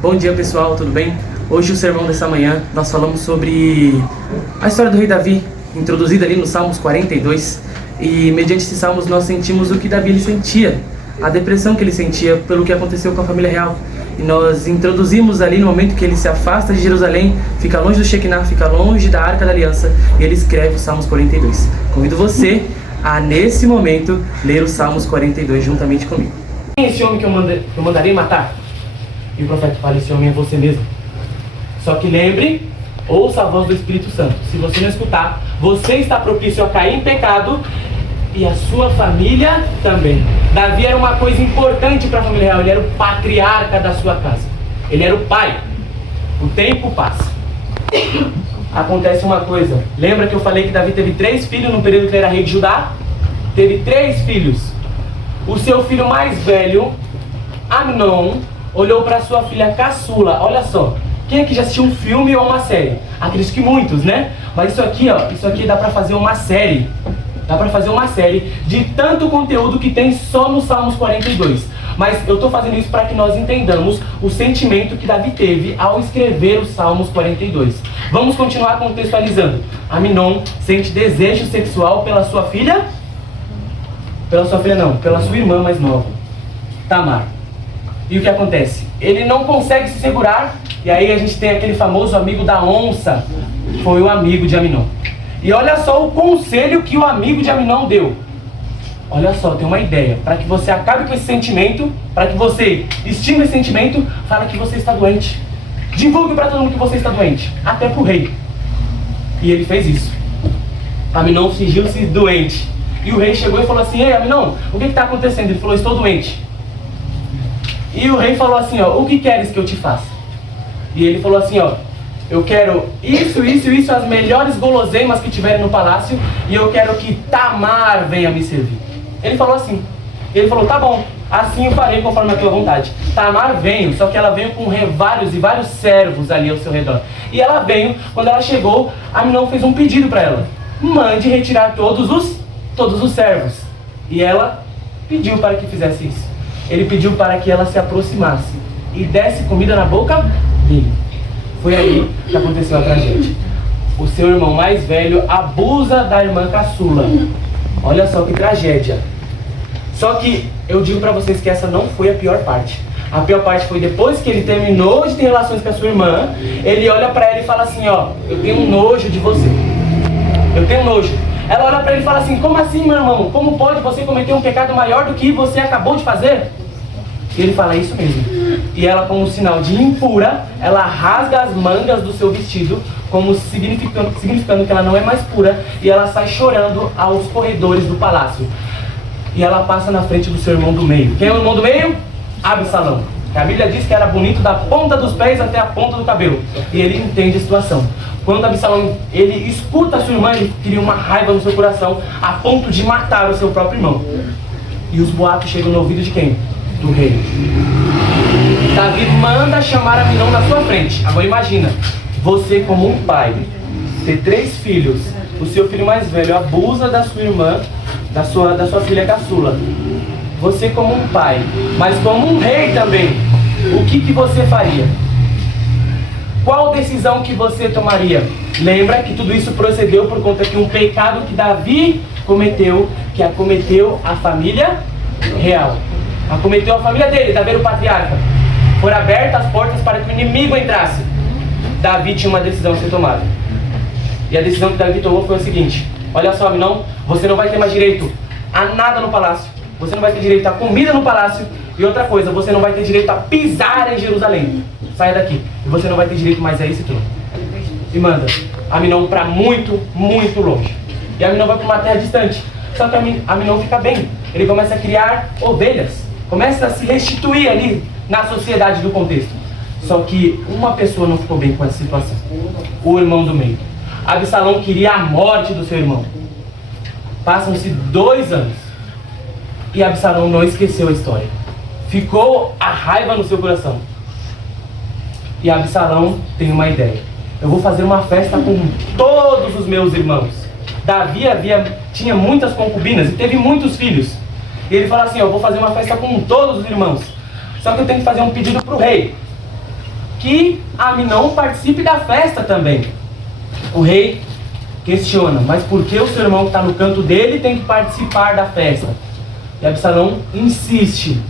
Bom dia pessoal, tudo bem? Hoje o sermão dessa manhã nós falamos sobre a história do rei Davi, introduzida ali no Salmos 42, e mediante esses salmos nós sentimos o que Davi ele sentia, a depressão que ele sentia pelo que aconteceu com a família real. E nós introduzimos ali no momento que ele se afasta de Jerusalém, fica longe do Shekinah, fica longe da Arca da Aliança, e ele escreve o Salmos 42. Convido você a, nesse momento, ler o Salmos 42 juntamente comigo. Quem é esse homem que eu mandarei matar? E o profeta fala, esse homem é você mesmo. Só que lembre, ouça a voz do Espírito Santo. Se você não escutar, você está propício a cair em pecado e a sua família também. Davi era uma coisa importante para a família real. Ele era o patriarca da sua casa. Ele era o pai. O tempo passa. Acontece uma coisa. Lembra que eu falei que Davi teve 3 filhos no período que ele era rei de Judá? Teve 3 filhos. O seu filho mais velho, Amnon, olhou para sua filha caçula. Olha só, quem aqui já assistiu um filme ou uma série? Acredito que muitos, né? Mas isso aqui, ó, isso aqui dá para fazer uma série. Dá para fazer uma série de tanto conteúdo que tem só no Salmos 42. Mas eu estou fazendo isso para que nós entendamos o sentimento que Davi teve ao escrever os Salmos 42. Vamos continuar contextualizando. Amnon sente desejo sexual pela sua filha? Pela sua filha não, pela sua irmã mais nova, Tamar. E o que acontece? Ele não consegue se segurar, e aí a gente tem aquele famoso amigo da onça, foi o amigo de Amnon. E olha só o conselho que o amigo de Amnon deu. Olha só, tem uma ideia, para que você acabe com esse sentimento, para que você extinga esse sentimento, fala que você está doente. Divulgue para todo mundo que você está doente, até para o rei. E ele fez isso. Amnon fingiu-se doente. E o rei chegou e falou assim, ei Amnon, o que está acontecendo? Ele falou, estou doente. E o rei falou assim, ó, o que queres que eu te faça? E ele falou assim, ó, eu quero isso, as melhores guloseimas que tiverem no palácio, e eu quero que Tamar venha me servir. Ele falou assim, ele falou, tá bom, assim eu farei conforme a tua vontade. Tamar veio, só que ela veio com vários servos ali ao seu redor. E ela veio, quando ela chegou, Amnon fez um pedido para ela, mande retirar todos os servos. E ela pediu para que fizesse isso. Ele pediu para que ela se aproximasse e desse comida na boca dele. Foi aí que aconteceu a tragédia. O seu irmão mais velho abusa da irmã caçula. Olha só que tragédia. Só que eu digo para vocês que essa não foi a pior parte. A pior parte foi depois que ele terminou de ter relações com a sua irmã, ele olha para ela e fala assim, ó, eu tenho um nojo de você. Eu tenho nojo. Ela olha para ele e fala assim, como assim, meu irmão? Como pode você cometer um pecado maior do que você acabou de fazer? E ele fala, isso mesmo. E ela, como um sinal de impura, ela rasga as mangas do seu vestido, como significando que ela não é mais pura, e ela sai chorando aos corredores do palácio. E ela passa na frente do seu irmão do meio. Quem é o irmão do meio? Absalão. A Bíblia diz que era bonito da ponta dos pés até a ponta do cabelo. E ele entende a situação. Quando Absalão, ele escuta a sua irmã, ele cria uma raiva no seu coração, a ponto de matar o seu próprio irmão. E os boatos chegam no ouvido de quem? Do rei. Davi manda chamar Amnon na sua frente. Agora imagina, você como um pai, ter 3 filhos, o seu filho mais velho abusa da sua irmã, da sua filha caçula. Você como um pai, mas como um rei também, o que você faria? Qual decisão que você tomaria? Lembra que tudo isso procedeu por conta de um pecado que Davi cometeu, que acometeu a família real. Acometeu a família dele, Davi era o patriarca. Foram abertas as portas para que o inimigo entrasse. Davi tinha uma decisão a ser tomada. E a decisão que Davi tomou foi o seguinte, olha só, Amnon, você não vai ter mais direito a nada no palácio. Você não vai ter direito a comida no palácio. E outra coisa, você não vai ter direito a pisar em Jerusalém. Saia daqui. E você não vai ter direito mais a esse trono. E manda Amnon para muito, muito longe. E Amnon vai para uma terra distante. Só que Amnon fica bem. Ele começa a criar ovelhas. Começa a se restituir ali na sociedade do contexto. Só que uma pessoa não ficou bem com essa situação. O irmão do meio. Absalão queria a morte do seu irmão. Passam-se 2 anos. E Absalão não esqueceu a história. Ficou a raiva no seu coração. E Absalão tem uma ideia. Eu vou fazer uma festa com todos os meus irmãos. Davi tinha muitas concubinas e teve muitos filhos. E ele fala assim, eu vou fazer uma festa com todos os irmãos. Só que eu tenho que fazer um pedido para o rei. que Aminon participe da festa também. O rei questiona, mas por que o seu irmão que está no canto dele tem que participar da festa? E Absalão insiste.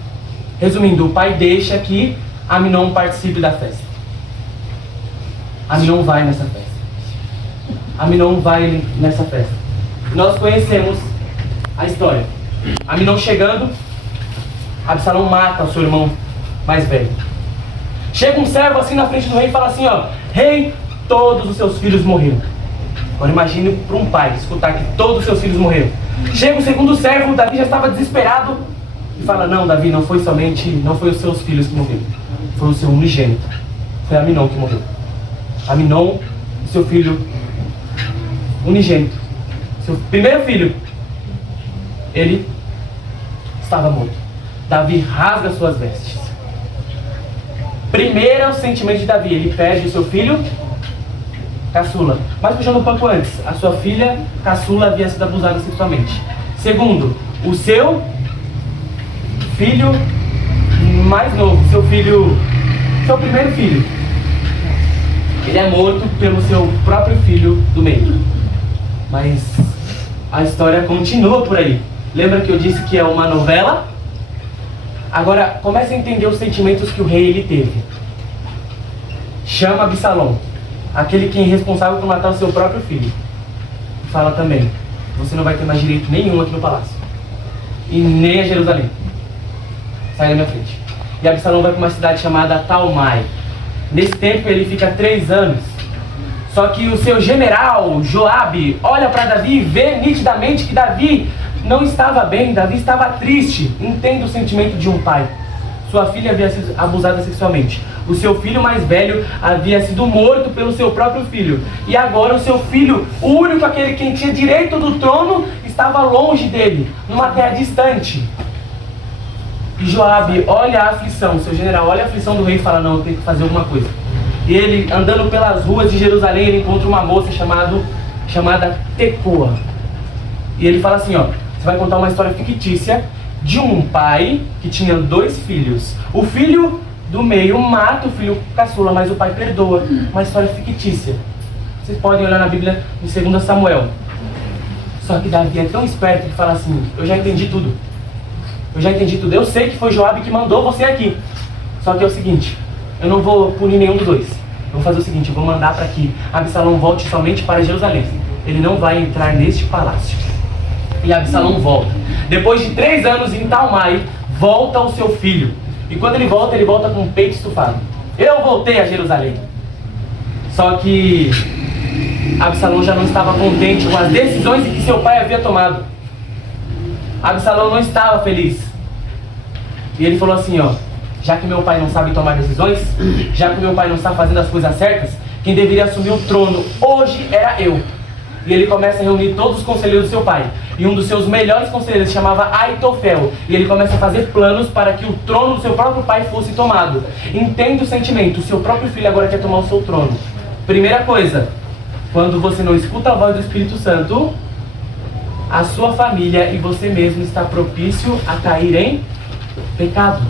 Resumindo, o pai deixa que Aminon participe da festa. Aminon vai nessa festa. Aminon vai nessa festa. Nós conhecemos a história. Aminon chegando, Absalão mata o seu irmão mais velho. Chega um servo assim na frente do rei e fala assim, ó: rei, todos os seus filhos morreram. Agora imagine para um pai escutar que todos os seus filhos morreram. Chega o segundo servo, Davi já estava desesperado e fala: não, Davi, não foi os seus filhos que morreram, foi o seu unigênito, foi Aminon que morreu. Aminon, seu filho unigênito, seu primeiro filho, ele estava morto. Davi rasga suas vestes. Primeiro é o sentimento de Davi, ele perde o seu filho caçula. Mas puxando um pouco antes, a sua filha caçula havia sido abusada sexualmente. Segundo, o seu filho mais novo, seu primeiro filho, ele é morto pelo seu próprio filho do meio. Mas a história continua por aí. Lembra que eu disse que é uma novela? Agora comece a entender os sentimentos que o rei ele teve. Chama Absalom, aquele que é responsável por matar o seu próprio filho. Fala também: você não vai ter mais direito nenhum aqui no palácio, e nem a Jerusalém. Sai da minha frente. E Absalom vai para uma cidade chamada Talmai. Nesse tempo ele fica 3 anos. Só que o seu general, Joabe, olha para Davi e vê nitidamente que Davi não estava bem, Davi estava triste. Entende o sentimento de um pai. Sua filha havia sido abusada sexualmente. O seu filho mais velho havia sido morto pelo seu próprio filho. E agora o seu filho, o único, aquele que tinha direito do trono, estava longe dele, numa terra distante. E Joabe olha a aflição, seu general olha a aflição do rei e fala: não, eu tenho que fazer alguma coisa. E ele, andando pelas ruas de Jerusalém, ele encontra uma moça chamada Tecoa. E ele fala assim, ó: você vai contar uma história fictícia de um pai que tinha 2 filhos. O filho do meio mata o filho caçula, mas o pai perdoa. Uma história fictícia. Vocês podem olhar na Bíblia em 2 Samuel. Só que Davi é tão esperto que fala assim: eu já entendi tudo. Eu sei que foi Joabe que mandou você aqui. Só que é o seguinte, eu não vou punir nenhum dos dois. Eu vou fazer o seguinte, eu vou mandar para que Absalão volte somente para Jerusalém. Ele não vai entrar neste palácio. E Absalão volta. Depois de 3 anos em Talmai, volta o seu filho. E quando ele volta com o peito estufado. Eu voltei a Jerusalém. Só que Absalão já não estava contente com as decisões que seu pai havia tomado. Absalão não estava feliz. E ele falou assim, ó: já que meu pai não sabe tomar decisões, já que meu pai não está fazendo as coisas certas, quem deveria assumir o trono hoje era eu. E ele começa a reunir todos os conselheiros do seu pai. E um dos seus melhores conselheiros se chamava Aitofel. E ele começa a fazer planos para que o trono do seu próprio pai fosse tomado. Entenda o sentimento, o seu próprio filho agora quer tomar o seu trono. Primeira coisa, quando você não escuta a voz do Espírito Santo, a sua família e você mesmo está propício a cair em pecado.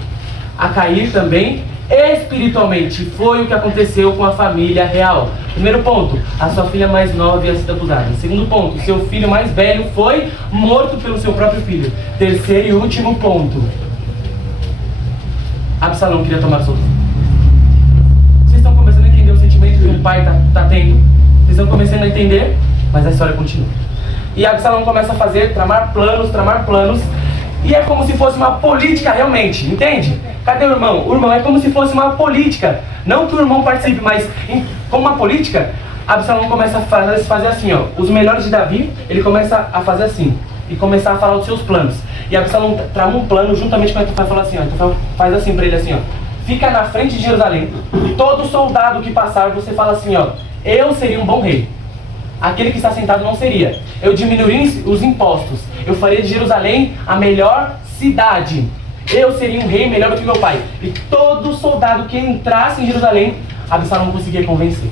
A cair também espiritualmente. Foi o que aconteceu com a família real. Primeiro ponto, a sua filha mais nova havia sido abusada. Segundo ponto, seu filho mais velho foi morto pelo seu próprio filho. Terceiro e último ponto, Absalão queria tomar seu trono. Vocês estão começando a entender o sentimento que um pai está tendo? Vocês estão começando a entender? Mas a história continua. E Absalão começa a tramar planos. E é como se fosse uma política realmente, entende? Cadê o irmão? O irmão é como se fosse uma política. Não que o irmão participe, mas como uma política, Absalão começa a fazer assim, ó. Os melhores de Davi, ele começa a fazer assim. E começar a falar dos seus planos. E Absalão trama um plano juntamente com Aitofel, fala assim, ó. Aitofel faz assim pra ele, assim, ó: fica na frente de Jerusalém. E todo soldado que passar, você fala assim, ó: eu seria um bom rei. Aquele que está sentado não seria. Eu diminuiria os impostos. Eu faria de Jerusalém a melhor cidade. Eu seria um rei melhor do que meu pai. E todo soldado que entrasse em Jerusalém, Absalão não conseguia convencer.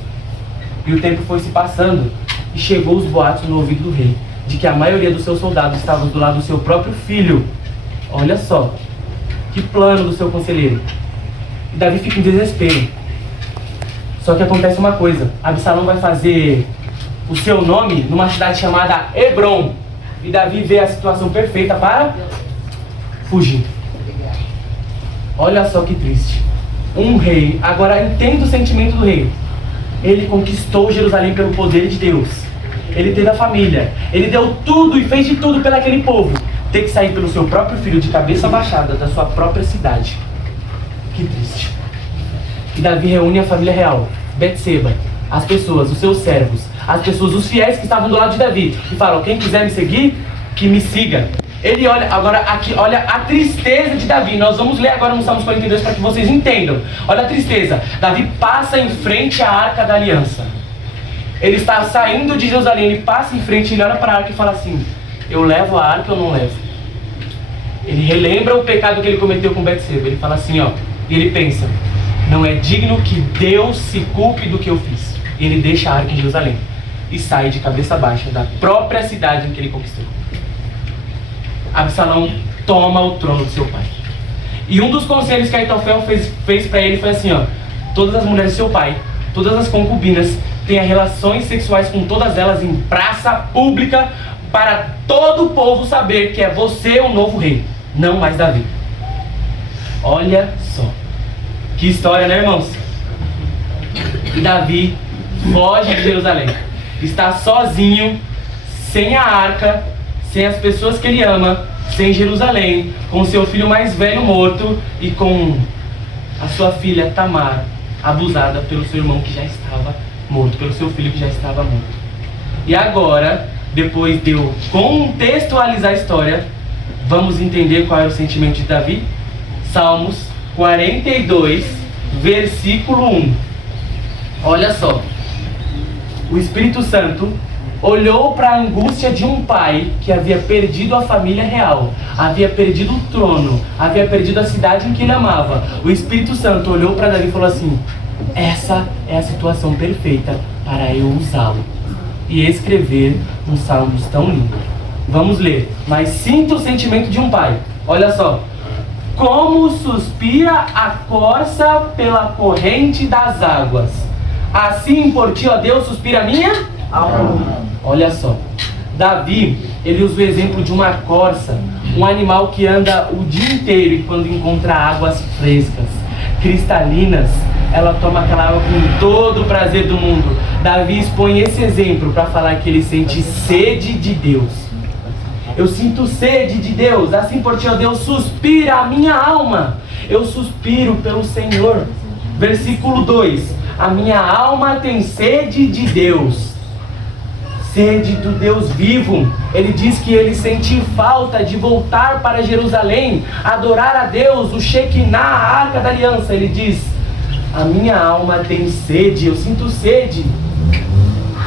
E o tempo foi se passando. E chegou os boatos no ouvido do rei de que a maioria dos seus soldados estavam do lado do seu próprio filho. Olha só, que plano do seu conselheiro. E Davi fica em desespero. Só que acontece uma coisa, Absalão vai fazer o seu nome numa cidade chamada Hebron. E Davi vê a situação perfeita para fugir. Olha só que triste. Um rei, agora entenda o sentimento do rei. Ele conquistou Jerusalém pelo poder de Deus. Ele teve a família. Ele deu tudo e fez de tudo pelo aquele povo. Ter que sair pelo seu próprio filho de cabeça baixada da sua própria cidade. Que triste. E Davi reúne a família real, Betseba, as pessoas, os seus servos, as pessoas, os fiéis que estavam do lado de Davi, e falam: quem quiser me seguir, que me siga. Ele olha, agora aqui, olha a tristeza de Davi. Nós vamos ler agora no Salmos 42 para que vocês entendam. Olha a tristeza. Davi passa em frente à Arca da Aliança. Ele está saindo de Jerusalém, ele passa em frente, ele olha para a Arca e fala assim: eu levo a Arca ou não levo? Ele relembra o pecado que ele cometeu com Betseba. Ele fala assim, ó, e ele pensa: não é digno que Deus se culpe do que eu fiz. E ele deixa a Arca em Jerusalém e sai de cabeça baixa da própria cidade em que ele conquistou. Absalão toma o trono do seu pai. E um dos conselhos que Aitofel fez para ele foi assim, ó: todas as mulheres do seu pai, todas as concubinas, tenha relações sexuais com todas elas em praça pública, para todo o povo saber que é você o novo rei, não mais Davi. Olha só que história, né, irmãos? E Davi foge de Jerusalém. Está sozinho, sem a arca, sem as pessoas que ele ama, sem Jerusalém, com seu filho mais velho morto e com a sua filha Tamar, abusada pelo seu irmão que já estava morto, pelo seu filho que já estava morto. E agora, depois de eu contextualizar a história, vamos entender qual era o sentimento de Davi? Salmos 42, versículo 1. Olha só. O Espírito Santo olhou para a angústia de um pai que havia perdido a família real, havia perdido o trono, havia perdido a cidade em que ele amava. O Espírito Santo olhou para Davi e falou assim: essa é a situação perfeita para eu usá-lo e escrever um salmos tão lindo. Vamos ler. Mas sinta o sentimento de um pai. Olha só. Como suspira a corça pela corrente das águas, assim por ti, ó Deus, suspira a minha alma. Olha só. Davi, ele usa o exemplo de uma corça, um animal que anda o dia inteiro e quando encontra águas frescas, cristalinas, ela toma aquela água com todo o prazer do mundo. Davi expõe esse exemplo para falar que ele sente sede de Deus. Eu sinto sede de Deus, assim por ti, ó Deus, suspira a minha alma. Eu suspiro pelo Senhor. Versículo 2. A minha alma tem sede de Deus. Sede do Deus vivo. Ele diz que ele sente falta de voltar para Jerusalém, adorar a Deus, o Shekinah, a Arca da Aliança. Ele diz: a minha alma tem sede, eu sinto sede.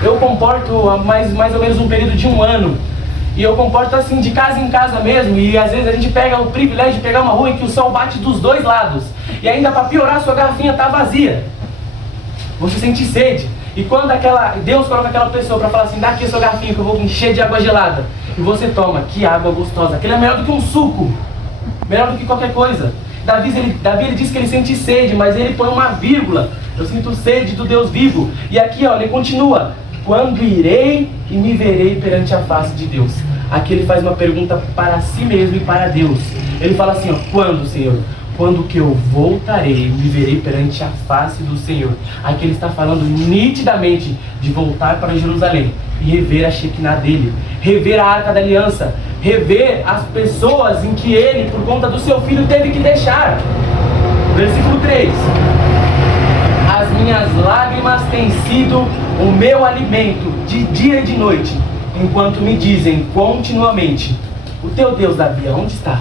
Eu comporto há mais ou menos um período de 1 ano. E eu comporto assim, de casa em casa mesmo. E às vezes a gente pega o privilégio de pegar uma rua em que o sol bate dos dois lados. E ainda para piorar, sua garrafinha está vazia. Você sente sede. E quando Deus coloca aquela pessoa para falar assim: dá aqui a sua garrafinha que eu vou encher de água gelada. E você toma, que água gostosa. Aquilo é melhor do que um suco. Melhor do que qualquer coisa. Davi ele diz que ele sente sede, mas ele põe uma vírgula. Eu sinto sede do Deus vivo. E aqui, ó, ele continua: quando irei e me verei perante a face de Deus. Aqui ele faz uma pergunta para si mesmo e para Deus. Ele fala assim, ó: quando, Senhor? Quando que eu voltarei e me verei perante a face do Senhor? Aqui ele está falando nitidamente de voltar para Jerusalém e rever a Shekinah dele, rever a Arca da Aliança, rever as pessoas em que ele, por conta do seu filho, teve que deixar. Versículo 3. As minhas lágrimas têm sido o meu alimento de dia e de noite, enquanto me dizem continuamente: o teu Deus, Davi, onde está?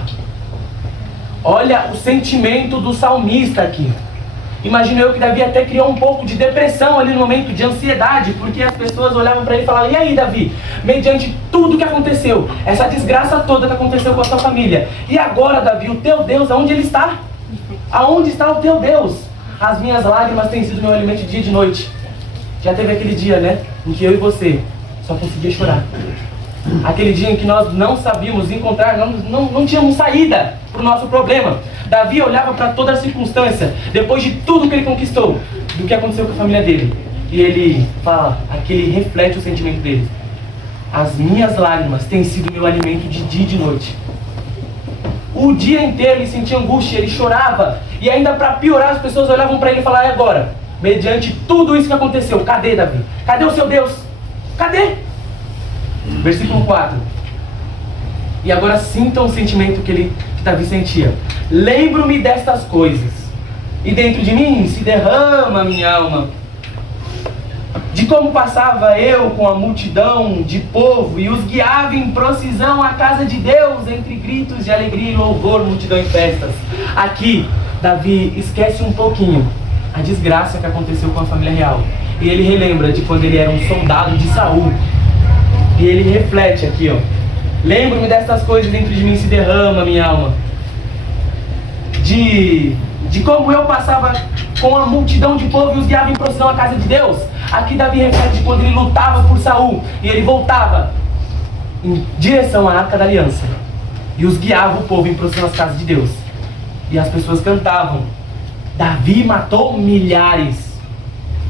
Olha o sentimento do salmista aqui. Imagino eu que Davi até criou um pouco de depressão ali no momento, de ansiedade, porque as pessoas olhavam para ele e falavam: e aí, Davi, mediante tudo que aconteceu, essa desgraça toda que aconteceu com a sua família, e agora, Davi, o teu Deus, aonde ele está? Aonde está o teu Deus? As minhas lágrimas têm sido meu alimento de dia e de noite. Já teve aquele dia, né, em que eu e você só conseguia chorar. Aquele dia em que nós não sabíamos encontrar, não tínhamos saída para o nosso problema. Davi olhava para toda a circunstância, depois de tudo que ele conquistou. do que aconteceu com a família dele. E ele fala, aqui ele reflete o sentimento dele. As minhas lágrimas têm sido meu alimento de dia e de noite. O dia inteiro ele sentia angústia, ele chorava. E ainda para piorar, as pessoas olhavam para ele e falavam, e agora? Mediante tudo isso que aconteceu, cadê Davi? Cadê o seu Deus? Cadê? Versículo 4. E agora sintam o sentimento que Davi sentia. Lembro-me destas coisas, e dentro de mim se derrama a minha alma, de como passava eu com a multidão de povo e os guiava em procissão à casa de Deus, entre gritos de alegria e louvor, multidão e festas. Aqui, Davi esquece um pouquinho a desgraça que aconteceu com a família real. E ele relembra de quando ele era um soldado de Saul. E ele reflete aqui, ó. Lembro-me destas coisas, dentro de mim se derrama a minha alma. De como eu passava com a multidão de povo e os guiava em procissão à casa de Deus. Aqui Davi reflete de quando ele lutava por Saul e ele voltava em direção à Arca da Aliança e os guiava o povo em procissão às casas de Deus. E as pessoas cantavam, Davi matou milhares.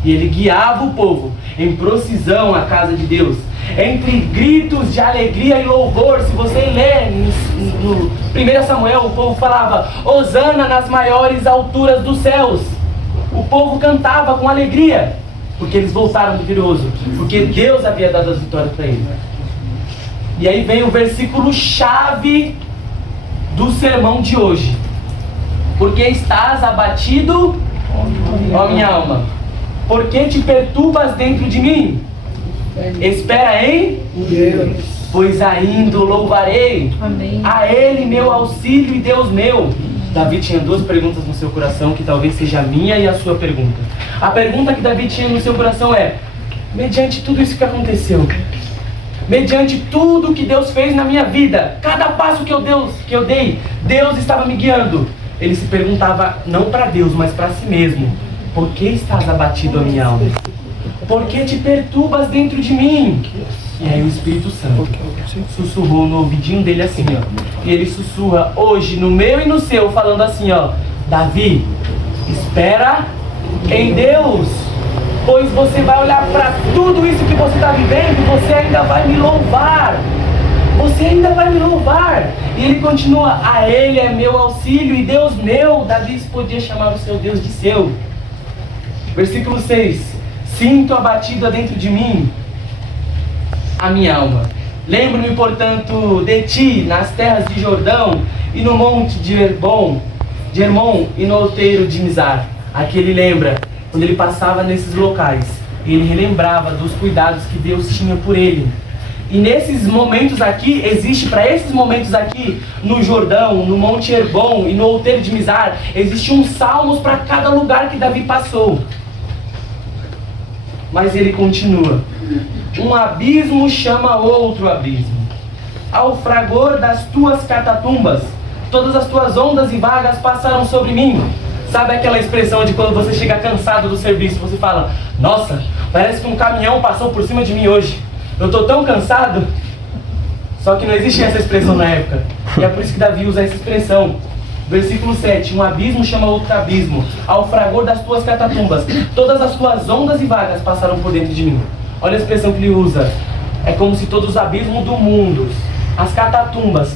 E ele guiava o povo em procissão à casa de Deus, entre gritos de alegria e louvor. Se você ler no 1 Samuel, o povo falava, Hosana nas maiores alturas dos céus. O povo cantava com alegria, porque eles voltaram vitoriosos, porque Deus havia dado as vitórias para eles. E aí vem o versículo chave do sermão de hoje. Porque estás abatido, ó minha alma? Por que te perturbas dentro de mim? Espera em Deus, pois ainda o louvarei. Amém. A Ele meu auxílio e Deus meu. Davi tinha duas perguntas no seu coração, que talvez seja a minha e a sua pergunta. A pergunta que Davi tinha no seu coração é, mediante tudo isso que aconteceu, mediante tudo que Deus fez na minha vida, cada passo que eu dei, Deus estava me guiando. Ele se perguntava, não para Deus, mas para si mesmo, por que estás abatido, a minha alma? Por que te perturbas dentro de mim? E aí o Espírito Santo sussurrou no ouvidinho dele assim, ó. E ele sussurra hoje no meu e no seu, falando assim, ó. Davi, espera em Deus, pois você vai olhar para tudo isso que você está vivendo, você ainda vai me louvar. Você ainda vai me louvar. E ele continua, a Ele é meu auxílio e Deus meu. Davi podia chamar o seu Deus de seu. Versículo 6. Sinto abatida dentro de mim a minha alma. Lembro-me, portanto, de ti nas terras de Jordão e no monte de Hermon e no outeiro de Mizar. Aqui ele lembra, quando ele passava nesses locais, ele relembrava dos cuidados que Deus tinha por ele. E nesses momentos aqui, existe para esses momentos aqui, no Jordão, no monte Hermon e no outeiro de Mizar, existe um salmos para cada lugar que Davi passou. Mas ele continua. Um abismo chama outro abismo. Ao fragor das tuas catatumbas, todas as tuas ondas e vagas passaram sobre mim. Sabe aquela expressão de quando você chega cansado do serviço, você fala, nossa, parece que um caminhão passou por cima de mim hoje. Eu estou tão cansado. Só que não existia essa expressão na época. E é por isso que Davi usa essa expressão. Versículo 7. Um abismo chama outro abismo. Ao fragor das tuas catatumbas, todas as tuas ondas e vagas passaram por dentro de mim. Olha a expressão que ele usa. É como se todos os abismos do mundo, as catatumbas,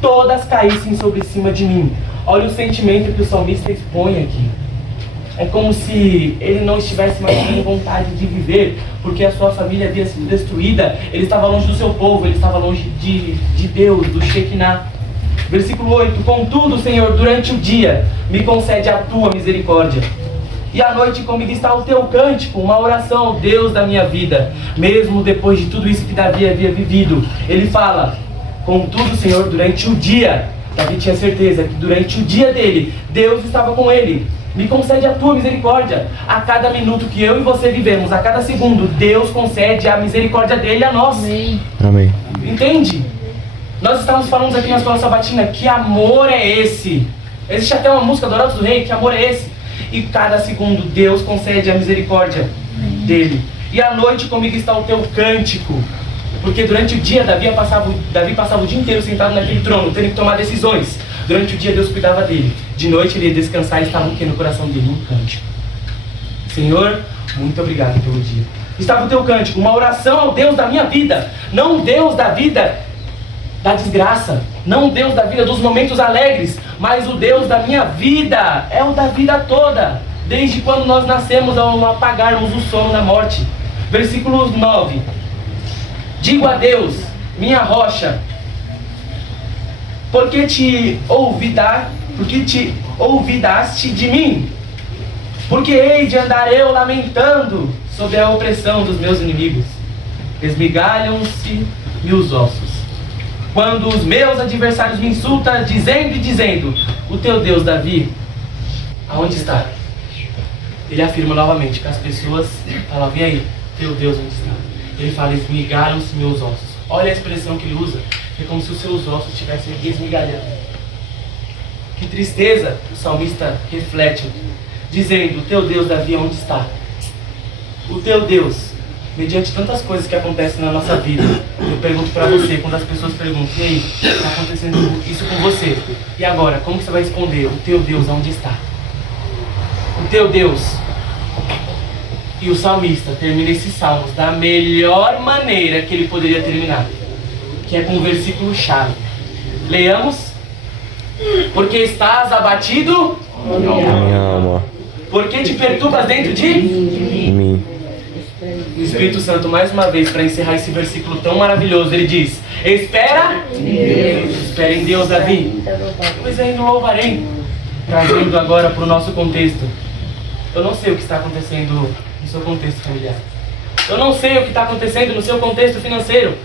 todas caíssem sobre cima de mim. Olha o sentimento que o salmista expõe aqui. É como se ele não estivesse mais com vontade de viver, porque a sua família havia sido destruída. Ele estava longe do seu povo, ele estava longe de Deus, do Shekinah. Versículo 8. Contudo, Senhor, durante o dia me concede a tua misericórdia, e à noite comigo está o teu cântico, uma oração ao Deus da minha vida. Mesmo depois de tudo isso que Davi havia vivido, ele fala, contudo, Senhor, durante o dia, Davi tinha certeza que durante o dia dele, Deus estava com ele. Me concede a tua misericórdia. A cada minuto que eu e você vivemos, a cada segundo, Deus concede a misericórdia dele a nós. Amém. Amém. Entende? Nós estamos falando aqui na Escola Sabatina, que amor é esse? Existe até uma música do Dourados do Rei, que amor é esse? E cada segundo Deus concede a misericórdia dele. E à noite comigo está o teu cântico. Porque durante o dia Davi passava o dia inteiro sentado naquele trono, tendo que tomar decisões. Durante o dia Deus cuidava dele. De noite ele ia descansar e estava o que no coração dele? Um cântico. Senhor, muito obrigado pelo dia. Estava o teu cântico, uma oração ao Deus da minha vida, não o Deus da vida da desgraça, não o Deus da vida dos momentos alegres, mas o Deus da minha vida, é o da vida toda, desde quando nós nascemos ao apagarmos o sono da morte. Versículo 9: digo a Deus, minha rocha, porque te ouvidaste de mim, porque hei de andar eu lamentando sob a opressão dos meus inimigos. Esmigalham-se-me os ossos, quando os meus adversários me insultam, dizendo, o teu Deus, Davi, aonde está? Ele afirma novamente que as pessoas falam, vem aí, teu Deus, onde está? Ele fala, esmigalham-se meus ossos. Olha a expressão que ele usa, é como se os seus ossos estivessem esmigalhando. Que tristeza o salmista reflete, dizendo, o teu Deus, Davi, onde está? O teu Deus, mediante tantas coisas que acontecem na nossa vida, eu pergunto para você, quando as pessoas perguntam, e aí, está acontecendo isso com você? E agora, como que você vai responder? O teu Deus, onde está? O teu Deus. E o salmista termina esses salmos da melhor maneira que ele poderia terminar, que é com um versículo chave. Leamos. Porque estás abatido, minha alma, porque te perturbas dentro de mim. O Espírito Santo, mais uma vez, para encerrar esse versículo tão maravilhoso, ele diz, espera em Deus, Davi, pois ainda o louvarei. Trazendo agora para o nosso contexto, eu não sei o que está acontecendo no seu contexto familiar, eu não sei o que está acontecendo no seu contexto financeiro,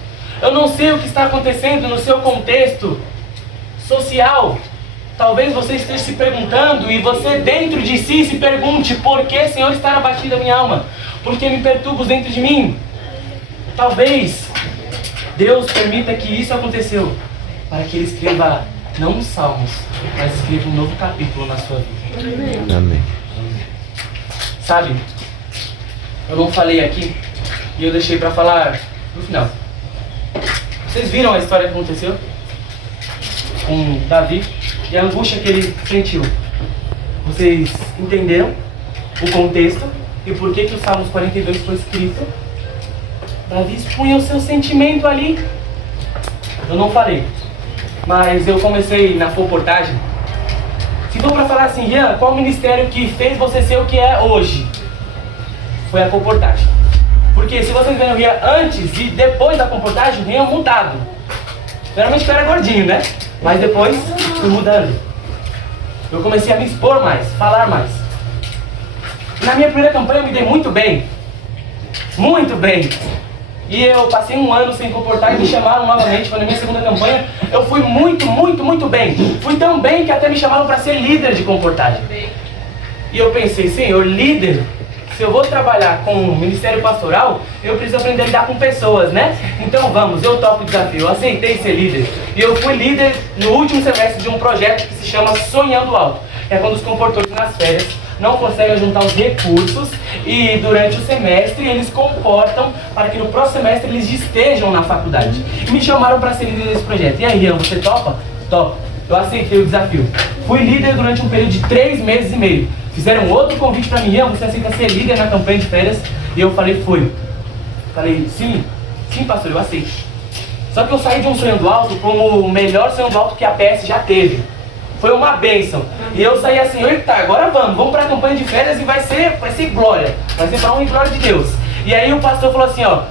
eu não sei o que está acontecendo no seu contexto social. Talvez você esteja se perguntando e você dentro de si se pergunte, por que, Senhor, está abatida a minha alma? Por que me perturbas dentro de mim? Talvez Deus permita que isso aconteceu para que Ele escreva não os salmos, mas escreva um novo capítulo na sua vida. Amém. Sabe, eu não falei aqui e eu deixei para falar no final. Vocês viram a história que aconteceu com Davi e a angústia que ele sentiu? Vocês entenderam o contexto e por que o Salmos 42 foi escrito? Davi expunha o seu sentimento ali. Eu não falei, mas eu comecei na reportagem. Se for para falar assim, Rian, qual o ministério que fez você ser o que é hoje? Foi a comportagem. Porque se vocês verem o Rian antes e depois da comportagem, o Rian mudado. Geralmente eu era gordinho, né? Mas depois fui mudando. Eu comecei a me expor mais, falar mais. Na minha primeira campanha eu me dei muito bem. Muito bem. E eu passei um ano sem comportar e me chamaram novamente. Foi na minha segunda campanha. Eu fui muito bem. Fui tão bem que até me chamaram para ser líder de comportagem. E eu pensei, Senhor, líder, se eu vou trabalhar com o ministério pastoral, eu preciso aprender a lidar com pessoas, né? Então vamos, eu topo o desafio. Eu aceitei ser líder. E eu fui líder no último semestre de um projeto que se chama Sonhando Alto. É quando os comportores nas férias não conseguem juntar os recursos e durante o semestre eles comportam para que no próximo semestre eles estejam na faculdade. E me chamaram para ser líder desse projeto. E aí, Ian, você topa? Topa. Eu aceitei o desafio. Fui líder durante um período de 3 meses e meio. Fizeram outro convite para mim, Ian, você aceita ser líder na campanha de férias? E eu falei, fui. Falei, sim, pastor, eu aceito. Só que eu saí de um Sonhando Alto como o melhor Sonhando Alto que a PS já teve. Foi uma bênção. E eu saí assim, eita, agora vamos para a campanha de férias e vai ser glória. Vai ser para honra e glória de Deus. E aí o pastor falou assim, ó,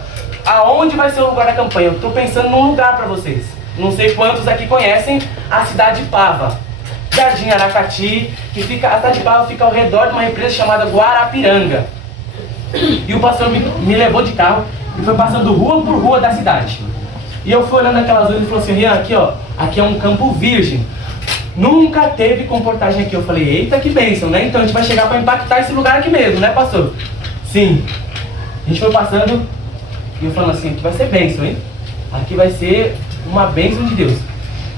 aonde vai ser o lugar da campanha? Eu estou pensando num lugar para vocês. Não sei quantos aqui conhecem a cidade de Pava. Jardim Aracati, a cidade de Pava fica ao redor de uma represa chamada Guarapiranga. E o pastor me levou de carro e foi passando rua por rua da cidade. E eu fui olhando aquelas ruas e falou assim, Rian, aqui ó, aqui é um campo virgem. Nunca teve comportagem aqui. Eu falei, eita, que bênção, né? Então a gente vai chegar para impactar esse lugar aqui mesmo, né, pastor? Sim. A gente foi passando e eu falando assim, aqui vai ser bênção, hein? Aqui vai ser uma bênção de Deus.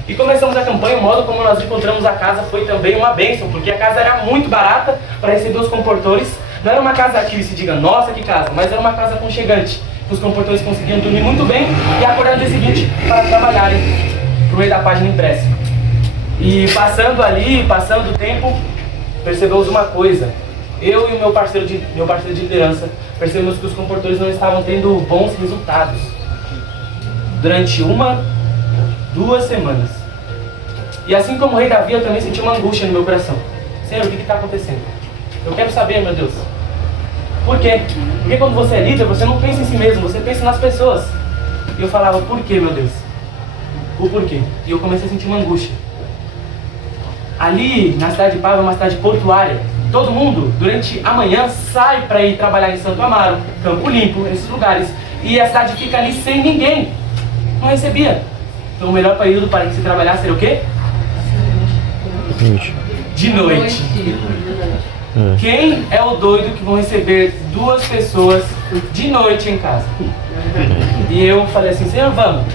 E começamos a campanha, o modo como nós encontramos a casa foi também uma bênção, porque a casa era muito barata para receber os comportores. Não era uma casa que se diga, nossa, que casa, mas era uma casa aconchegante. Os comportores conseguiam dormir muito bem e acordar no dia seguinte para trabalharem por meio da página impressa. E passando ali, passando o tempo, percebemos uma coisa. eu e o meu parceiro de liderança percebemos que os comportores não estavam tendo bons resultados durante 2 semanas. E assim como o rei Davi, eu também senti uma angústia no meu coração. Senhor, o que está acontecendo? Eu quero saber, meu Deus. Por quê? Porque quando você é líder, você não pensa em si mesmo, você pensa nas pessoas. E eu falava, por quê, meu Deus? O porquê? E eu comecei a sentir uma angústia. Ali, na cidade de Paiva, é uma cidade portuária. Todo mundo, durante a manhã, sai para ir trabalhar em Santo Amaro, Campo Limpo, esses lugares. E a cidade fica ali sem ninguém. Não recebia. Então o melhor período para que se trabalhasse era o quê? De noite. Quem é o doido que vão receber 2 pessoas de noite em casa? E eu falei assim, Senhor, vamos.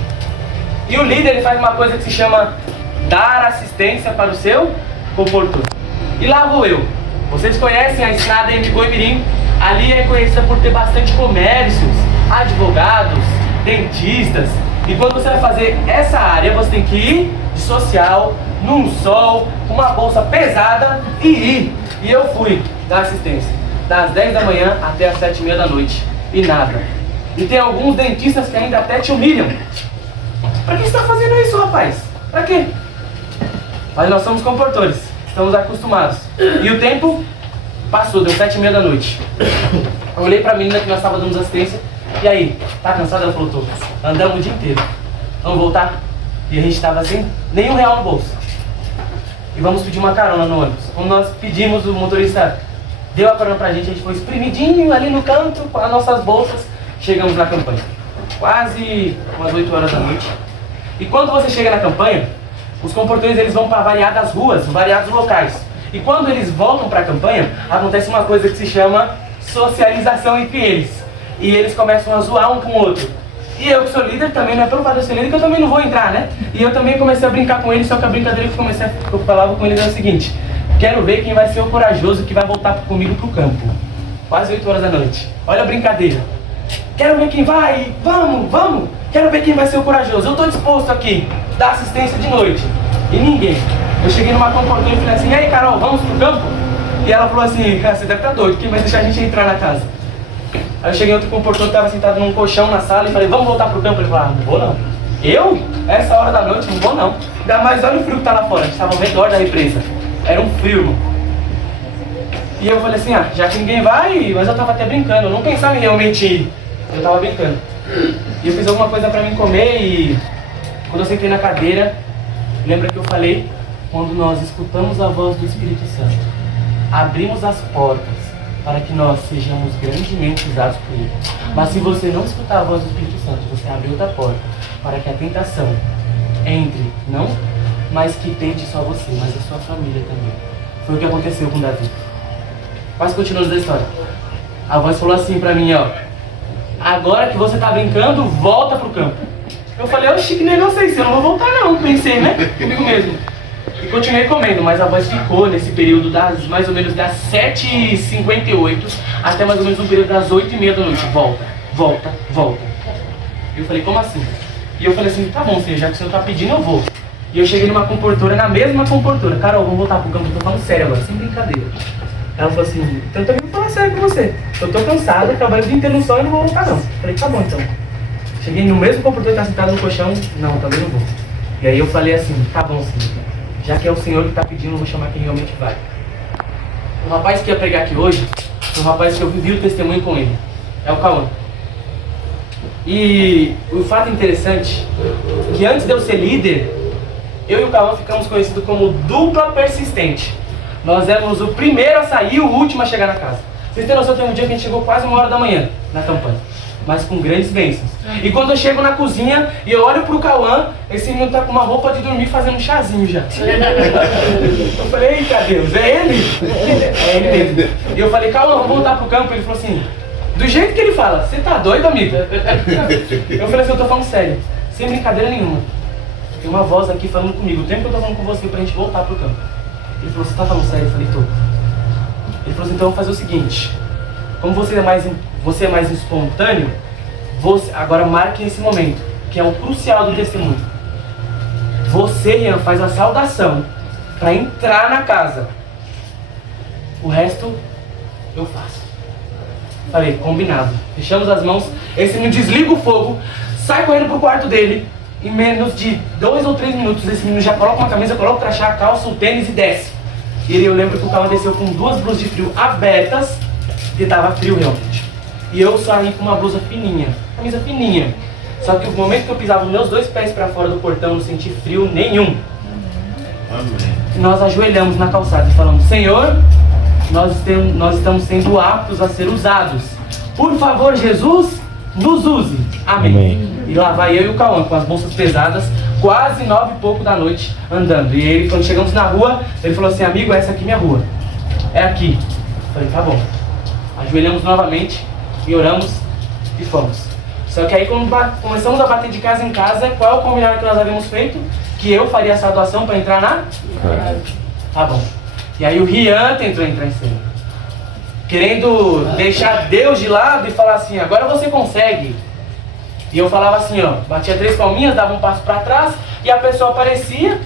E o líder, ele faz uma coisa que se chama dar assistência para o seu comportor. E lá vou eu. Vocês conhecem a estrada em Boi-Mirim? Ali é conhecida por ter bastante comércios, advogados, dentistas. E quando você vai fazer essa área, você tem que ir de social, num sol, com uma bolsa pesada e ir. E eu fui dar assistência, das 10 da manhã até as 7h30 da noite. E nada. E tem alguns dentistas que ainda até te humilham. Pra que você está fazendo isso, rapaz? Pra quê? Mas nós somos comportores, estamos acostumados. E o tempo passou, deu 7h30 da noite. Eu olhei pra menina que nós estávamos dando assistência. E aí, tá cansada? Ela falou, tô. Andamos o dia inteiro. Vamos voltar? E a gente estava sem nenhum real no bolso. E vamos pedir uma carona no ônibus. Quando nós pedimos, o motorista deu a carona pra gente foi espremidinho ali no canto, com as nossas bolsas. Chegamos na campanha. Quase umas 8 horas da noite. E quando você chega na campanha, os comportores eles vão para variadas ruas, variados locais. E quando eles voltam para a campanha, acontece uma coisa que se chama socialização entre eles. E eles começam a zoar um com o outro. E eu que sou líder também, não é pelo fato de eu ser líder que eu também não vou entrar, né? E eu também comecei a brincar com eles, só que a brincadeira que eu falava com eles é o seguinte: quero ver quem vai ser o corajoso que vai voltar comigo pro campo. Quase 8 horas da noite. Olha a brincadeira. Quero ver quem vai, vamos. Quero ver quem vai ser o corajoso. Eu tô disposto aqui, dar assistência de noite. E ninguém. Eu cheguei numa comportora e falei assim, e aí Carol, vamos pro campo? E ela falou assim, cara, você deve estar doido, quem vai deixar a gente entrar na casa? Aí eu cheguei em outro comportor que estava sentado num colchão na sala e falei, vamos voltar pro campo? Ele falou, não vou não. Eu? Essa hora da noite? Não vou não. Ainda mais, olha o frio que tá lá fora, a gente estava ao redor da represa. Era um frio, irmão. E eu falei assim, já que ninguém vai, mas eu tava até brincando, eu não pensava em realmente ir. Eu tava brincando. E eu fiz alguma coisa pra mim comer e quando eu sentei na cadeira, lembra que eu falei? Quando nós escutamos a voz do Espírito Santo, abrimos as portas para que nós sejamos grandemente usados por Ele. Mas se você não escutar a voz do Espírito Santo, você abre outra porta para que a tentação entre, não mas que tente só você, mas a sua família também. Foi o que aconteceu com Davi. Mas continuando da história. A voz falou assim pra mim, agora que você tá brincando, volta pro campo. Eu falei, oxi, que negócio é esse? Eu não vou voltar não, pensei, né? Comigo mesmo. E continuei comendo, mas a voz ficou nesse período mais ou menos das 7h58 até mais ou menos no período das 8h30 da noite. Volta. E eu falei, como assim? E eu falei assim, tá bom, senhor, já que o senhor tá pedindo, eu vou. E eu cheguei numa comportora, na mesma comportora. Carol, vamos voltar pro campo, eu tô falando sério agora, sem brincadeira. Ela falou assim, então eu tô vindo falar sério com você. Eu tô cansado, eu trabalho o dia inteiro no sol e não vou voltar não. Falei, tá bom então. Cheguei no mesmo comportor que tá sentado no colchão, não, também não vou. E aí eu falei assim, tá bom senhor, já que é o senhor que tá pedindo, eu vou chamar quem realmente vai. O rapaz que ia pregar aqui hoje, foi um rapaz que eu vivi o testemunho com ele. É o Cauã. E o fato interessante, que antes de eu ser líder, eu e o Cauã ficamos conhecidos como dupla persistente. Nós éramos o primeiro a sair e o último a chegar na casa. Vocês têm noção, tem um dia que a gente chegou quase 1h da manhã na campanha, mas com grandes bênçãos. E quando eu chego na cozinha e eu olho pro Cauã, esse menino tá com uma roupa de dormir fazendo um chazinho já. Eu falei, eita Deus, é ele? É ele mesmo. E eu falei, Cauã, vamos voltar pro campo. Ele falou assim, do jeito que ele fala, você tá doido, amigo? Eu falei assim, eu tô falando sério, sem brincadeira nenhuma. Tem uma voz aqui falando comigo, o tempo que eu tô falando com você pra gente voltar pro campo. Ele falou, você tá falando sério? Eu falei, tô. Ele falou assim, então vamos fazer o seguinte, como você é mais espontâneo, você, agora marque esse momento, que é o crucial do testemunho. Você, Ian, faz a saudação para entrar na casa. O resto eu faço. Falei, combinado. Fechamos as mãos, esse menino desliga o fogo, sai correndo pro quarto dele. Em menos de 2 ou 3 minutos, esse menino já coloca uma camisa, coloca o crachá, a calça, o tênis e desce. E eu lembro que o Cauã desceu com 2 blusas de frio abertas, porque tava frio realmente. E eu saí com uma blusa fininha, camisa fininha. Só que no momento que eu pisava os meus 2 pés para fora do portão, eu não senti frio nenhum. Amém. Nós ajoelhamos na calçada e falamos, Senhor, nós estamos sendo aptos a ser usados. Por favor, Jesus, nos use. Amém. Amém. E lá vai eu e o Cauã com as bolsas pesadas, quase 9 e pouco da noite, andando. E ele, quando chegamos na rua, ele falou assim, amigo, essa aqui é minha rua. É aqui. Eu falei, tá bom. Ajoelhamos novamente e oramos e fomos. Só que aí quando começamos a bater de casa em casa, qual é o combinado que nós havíamos feito? Que eu faria essa doação para entrar na... Tá bom. E aí o Rian tentou entrar em cena. Querendo deixar Deus de lado e falar assim, agora você consegue. E eu falava assim, ó, batia 3 palminhas, dava um passo para trás e a pessoa aparecia.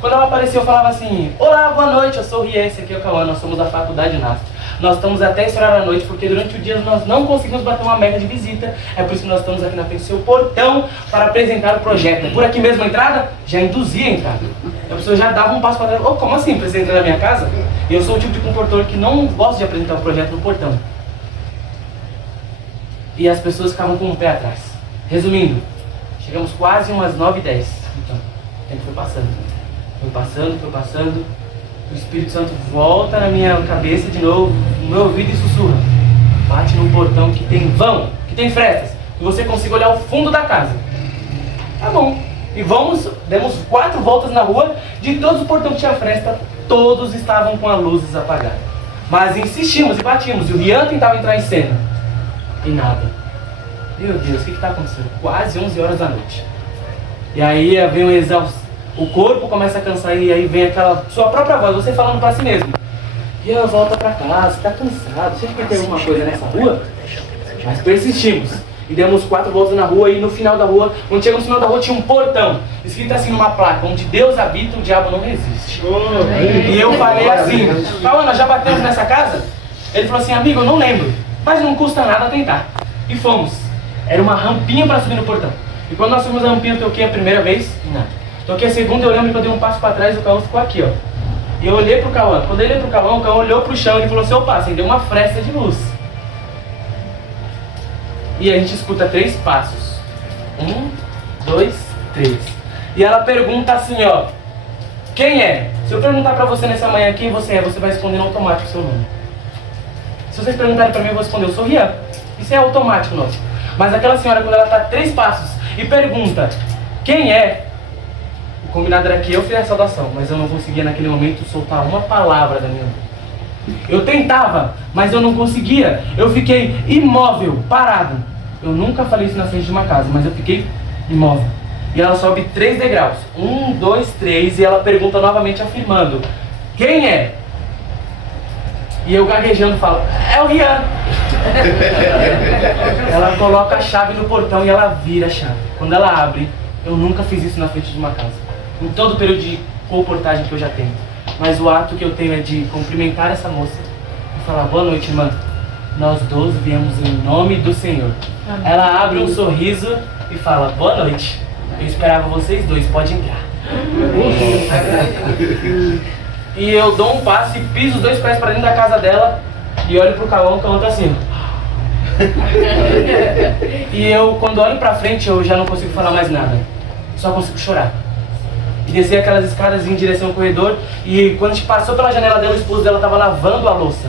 Quando ela aparecia eu falava assim, olá, boa noite, eu sou o Rian, esse aqui é o Cauã, nós somos da faculdade NASP. Nós estamos até esse horário da noite porque durante o dia nós não conseguimos bater uma meta de visita. É por isso que nós estamos aqui na frente do seu portão para apresentar o projeto. É por aqui mesmo a entrada? Já induzia a entrada. A pessoa já dava um passo para trás. Oh, como assim? Precisa entrar na minha casa? Eu sou o tipo de comportor que não gosta de apresentar o projeto no portão. E as pessoas ficavam com o pé atrás. Resumindo, chegamos quase umas 9h10. Então, o tempo foi passando. Foi passando, foi passando. O Espírito Santo volta na minha cabeça de novo, no meu ouvido e sussurra. Bate no portão que tem vão, que tem frestas, que você consiga olhar o fundo da casa. Tá bom. E demos 4 voltas na rua, de todos os portões que tinha fresta, todos estavam com as luzes apagadas. Mas insistimos e batimos, e o Rian tentava entrar em cena. E nada. Meu Deus, o que está acontecendo? Quase 11 horas da noite. E aí vem um exausto. O corpo começa a cansar e aí vem aquela sua própria voz, você falando pra si mesmo. E eu volta pra casa, tá cansado, você quer ter alguma coisa nessa rua? Mas persistimos. E demos 4 voltas na rua e no final da rua, quando chegamos no final da rua tinha um portão, escrito assim numa placa, onde Deus habita, o diabo não resiste. E eu falei assim, Cauã, nós já batemos nessa casa? Ele falou assim, amigo, eu não lembro, mas não custa nada tentar. E fomos. Era uma rampinha pra subir no portão. E quando nós subimos a rampinha, eu toquei a primeira vez, nada. Toquei a segunda, eu lembro que eu dei um passo para trás e o Cauã ficou aqui, ó. E eu olhei pro Cauã. Quando eu olhei pro Cauã, o Cauã olhou pro chão e ele falou assim, opa, acendeu uma fresta de luz. E a gente escuta 3 passos. 1, 2, 3. E ela pergunta assim, ó, quem é? Se eu perguntar pra você nessa manhã quem você é, você vai responder no automático o seu nome. Se vocês perguntarem pra mim, eu vou responder, eu sou Rian. Isso é automático nosso. Mas aquela senhora, quando ela tá 3 passos e pergunta, quem é? O combinado era que eu fizesse a saudação, mas eu não conseguia naquele momento soltar uma palavra da minha boca. Eu tentava, mas eu não conseguia. Eu fiquei imóvel, parado. Eu nunca falei isso na frente de uma casa, mas eu fiquei imóvel. E ela sobe 3 degraus. 1, 2, 3, e ela pergunta novamente afirmando, quem é? E eu gaguejando falo, é o Rian. Ela coloca a chave no portão e ela vira a chave. Quando ela abre, eu nunca fiz isso na frente de uma casa. Em todo o período de comportagem que eu já tenho. Mas o ato que eu tenho é de cumprimentar essa moça e falar, boa noite, irmã. Nós 12 viemos em nome do Senhor. Amém. Ela abre um sorriso e fala, boa noite. Eu esperava vocês 2, pode entrar. E eu dou um passo e piso os 2 pés para dentro da casa dela e olho pro Cauã, o Cauã tá assim. E eu, quando olho pra frente, eu já não consigo falar mais nada. Só consigo chorar. E descer aquelas escadas em direção ao corredor. E quando a gente passou pela janela dela, o esposo dela estava lavando a louça.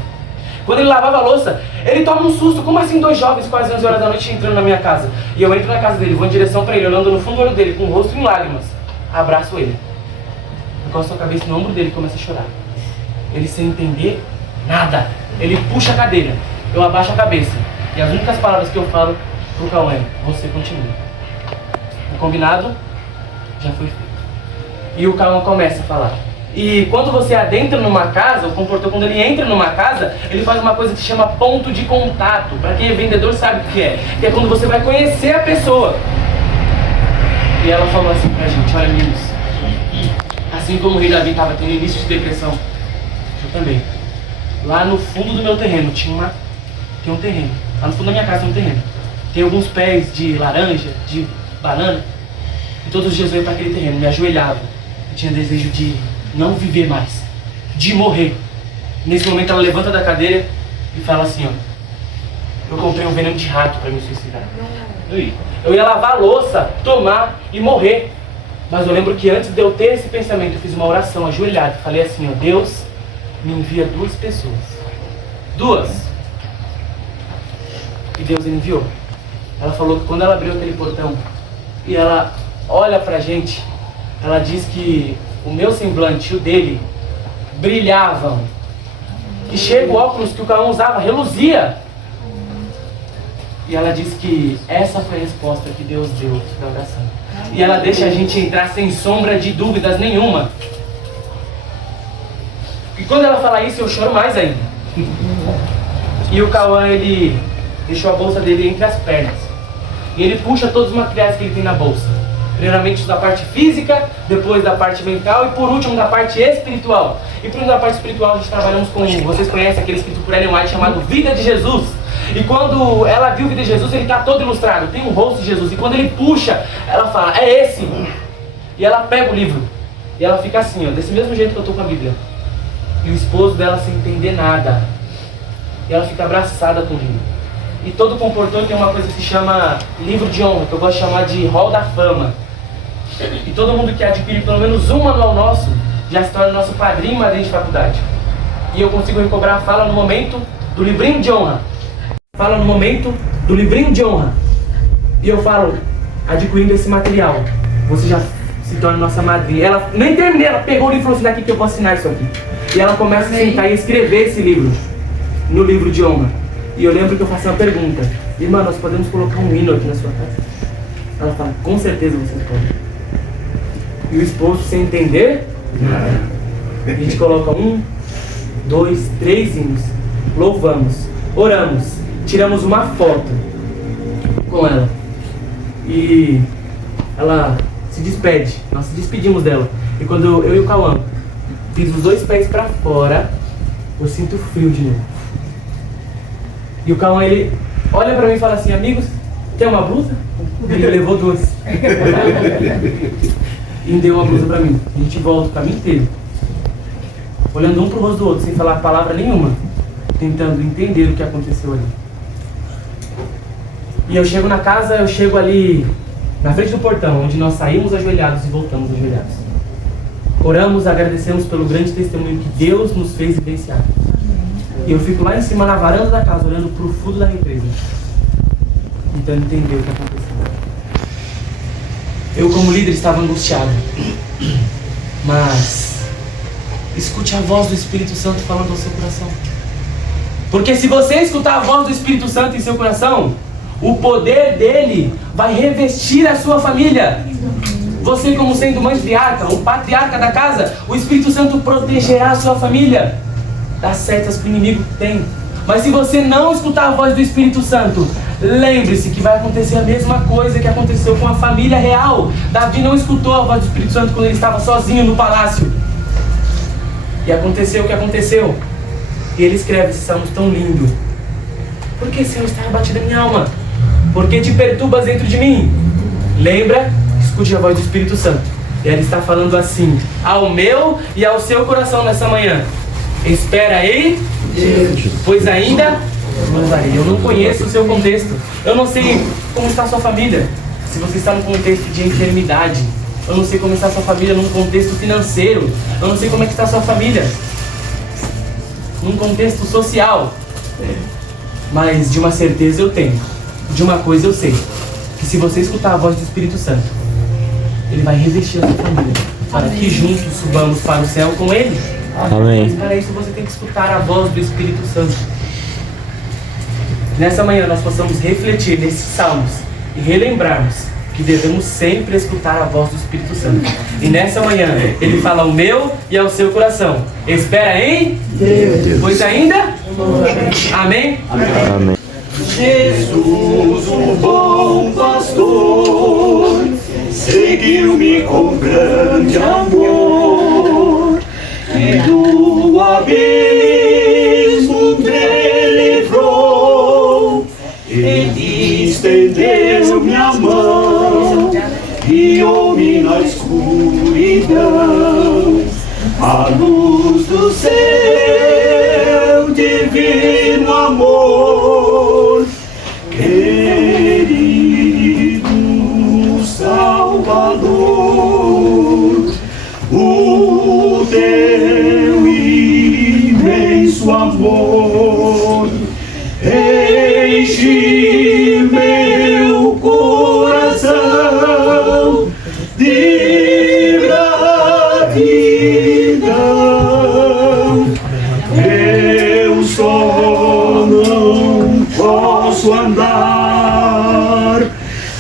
Quando ele lavava a louça, ele toma um susto. Como assim 2 jovens quase 11 horas da noite entrando na minha casa? E eu entro na casa dele, vou em direção para ele, olhando no fundo do olho dele, com o rosto em lágrimas. Abraço ele. Encosto a cabeça no ombro dele e começo a chorar. Ele sem entender nada. Ele puxa a cadeira. Eu abaixo a cabeça. E as únicas palavras que eu falo pro Cauã é, você continua. O combinado já foi feito. E o Cauã começa a falar. E quando você adentra numa casa, o comportor, quando ele entra numa casa, ele faz uma coisa que se chama ponto de contato. Para quem é vendedor sabe o que é. Que é quando você vai conhecer a pessoa. E ela falou assim pra gente, olha meninos, assim como o rei Davi estava tendo início de depressão, eu também. Lá no fundo do meu terreno tem um terreno. Lá no fundo da minha casa tem um terreno. Tem alguns pés de laranja, de banana. E todos os dias eu ia para aquele terreno, me ajoelhava. Eu tinha desejo de não viver mais, de morrer. Nesse momento ela levanta da cadeira e fala assim, ó: eu comprei um veneno de rato para me suicidar. Eu ia lavar a louça, tomar e morrer. Mas eu lembro que antes de eu ter esse pensamento, eu fiz uma oração ajoelhada. Falei assim, ó: Deus, me envia 2 pessoas. 2. E Deus enviou. Ela falou que quando ela abriu aquele portão e ela olha pra gente, ela diz que o meu semblante e o dele brilhavam. Que chega o óculos que o Cauã usava, reluzia. E ela diz que essa foi a resposta que Deus deu na oração. E ela deixa a gente entrar sem sombra de dúvidas nenhuma. E quando ela fala isso, eu choro mais ainda. E o Cauã, ele deixou a bolsa dele entre as pernas. E ele puxa todos os materiais que ele tem na bolsa. Primeiramente da parte física, depois da parte mental e por último da parte espiritual. E por último da parte espiritual a gente trabalhamos com, vocês conhecem aquele escrito por Ellen White chamado Vida de Jesus. E quando ela viu Vida de Jesus, ele está todo ilustrado, tem um rosto de Jesus. E quando ele puxa, ela fala, é esse. E ela pega o livro. E ela fica assim, ó, desse mesmo jeito que eu estou com a Bíblia. E o esposo dela sem entender nada. E ela fica abraçada com o livro. E todo comportor tem uma coisa que se chama livro de honra, que eu gosto de chamar de Hall da Fama. E todo mundo que adquire pelo menos um manual nosso, já se torna nosso padrinho e madrinha de faculdade. E eu consigo recobrar a fala no momento do livrinho de honra. Fala no momento do livrinho de honra. E eu falo, adquirindo esse material, você já se torna nossa madrinha. Ela nem terminei, ela pegou o livro e falou assim, daqui que eu vou assinar isso aqui. E ela começa a sentar e escrever esse livro, no livro de honra. E eu lembro que eu faço uma pergunta, irmã, nós podemos colocar um hino aqui na sua casa? Ela fala, com certeza vocês podem. E o esposo, sem entender, a gente coloca 1, 2, 3 hinos, louvamos, oramos, tiramos uma foto com ela e ela se despede, nós se despedimos dela. E quando eu e o Cauã fiz os 2 pés pra fora, eu sinto frio de novo. E o Cauã, ele olha pra mim e fala assim, amigos, quer uma blusa? Ele levou 2 e deu uma blusa pra mim. A gente volta o caminho inteiro, olhando um pro rosto do outro, sem falar palavra nenhuma, tentando entender o que aconteceu ali. E eu chego na casa, eu chego ali na frente do portão, onde nós saímos ajoelhados e voltamos ajoelhados. Oramos, agradecemos pelo grande testemunho que Deus nos fez vivenciar. E eu fico lá em cima na varanda da casa, olhando pro fundo da represa, tentando entender o que aconteceu. Eu, como líder, estava angustiado. Mas escute a voz do Espírito Santo falando ao seu coração. Porque se você escutar a voz do Espírito Santo em seu coração, o poder dele vai revestir a sua família. Você, como sendo matriarca, o patriarca da casa, o Espírito Santo protegerá a sua família das setas que o inimigo tem. Mas se você não escutar a voz do Espírito Santo, lembre-se que vai acontecer a mesma coisa que aconteceu com a família real. Davi não escutou a voz do Espírito Santo quando ele estava sozinho no palácio. E aconteceu o que aconteceu. E ele escreve esse salmo tão lindo. Por que, Senhor, está abatida a minha alma? Por que te perturbas dentro de mim? Lembra? Escute a voz do Espírito Santo. E ele está falando assim, ao meu e ao seu coração nessa manhã. Espera aí, pois ainda louvarei. Eu não conheço o seu contexto. Eu não sei como está a sua família. Se você está num contexto de enfermidade, eu não sei como está a sua família num contexto financeiro. Eu não sei como é que está a sua família num contexto social. Mas de uma certeza eu tenho. De uma coisa eu sei. Que se você escutar a voz do Espírito Santo, ele vai revestir a sua família, para que juntos subamos para o céu com ele. Amém. Mas para isso você tem que escutar a voz do Espírito Santo. Nessa manhã nós possamos refletir nesses salmos e relembrarmos que devemos sempre escutar a voz do Espírito Santo. E nessa manhã ele fala ao meu e ao seu coração. Espera em Deus, pois ainda amém? Amém. Jesus, o bom pastor, seguiu-me com grande amor, e tua beleza Ele estendeu-me a mão, guiou-me na escuridão, a luz do seu divino amor. Querido Salvador, o teu imenso amor enche meu coração de gratidão. Eu só não posso andar,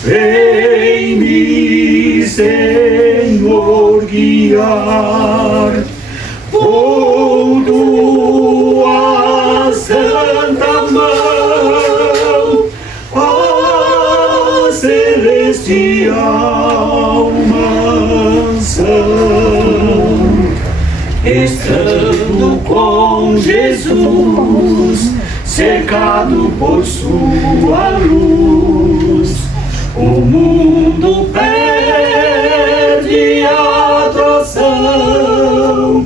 vem-me, Senhor, guiar com tua santa mão, a celestial mansão. Estando com Jesus, cercado por sua luz, o mundo perde a atração.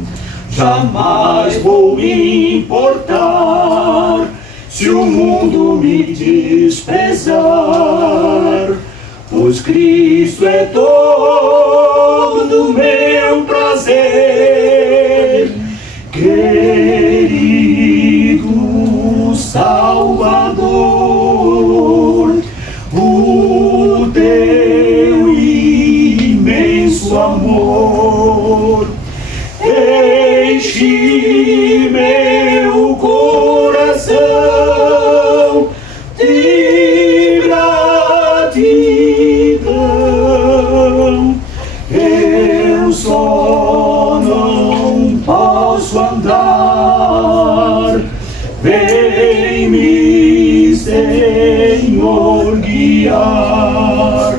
Jamais vou me importar se o mundo me desprezar, pois Cristo é todo meu prazer. Querido Salvador, o teu imenso amor enche meu coração de gratidão. Eu só não posso andar, vem-me, Senhor, guiar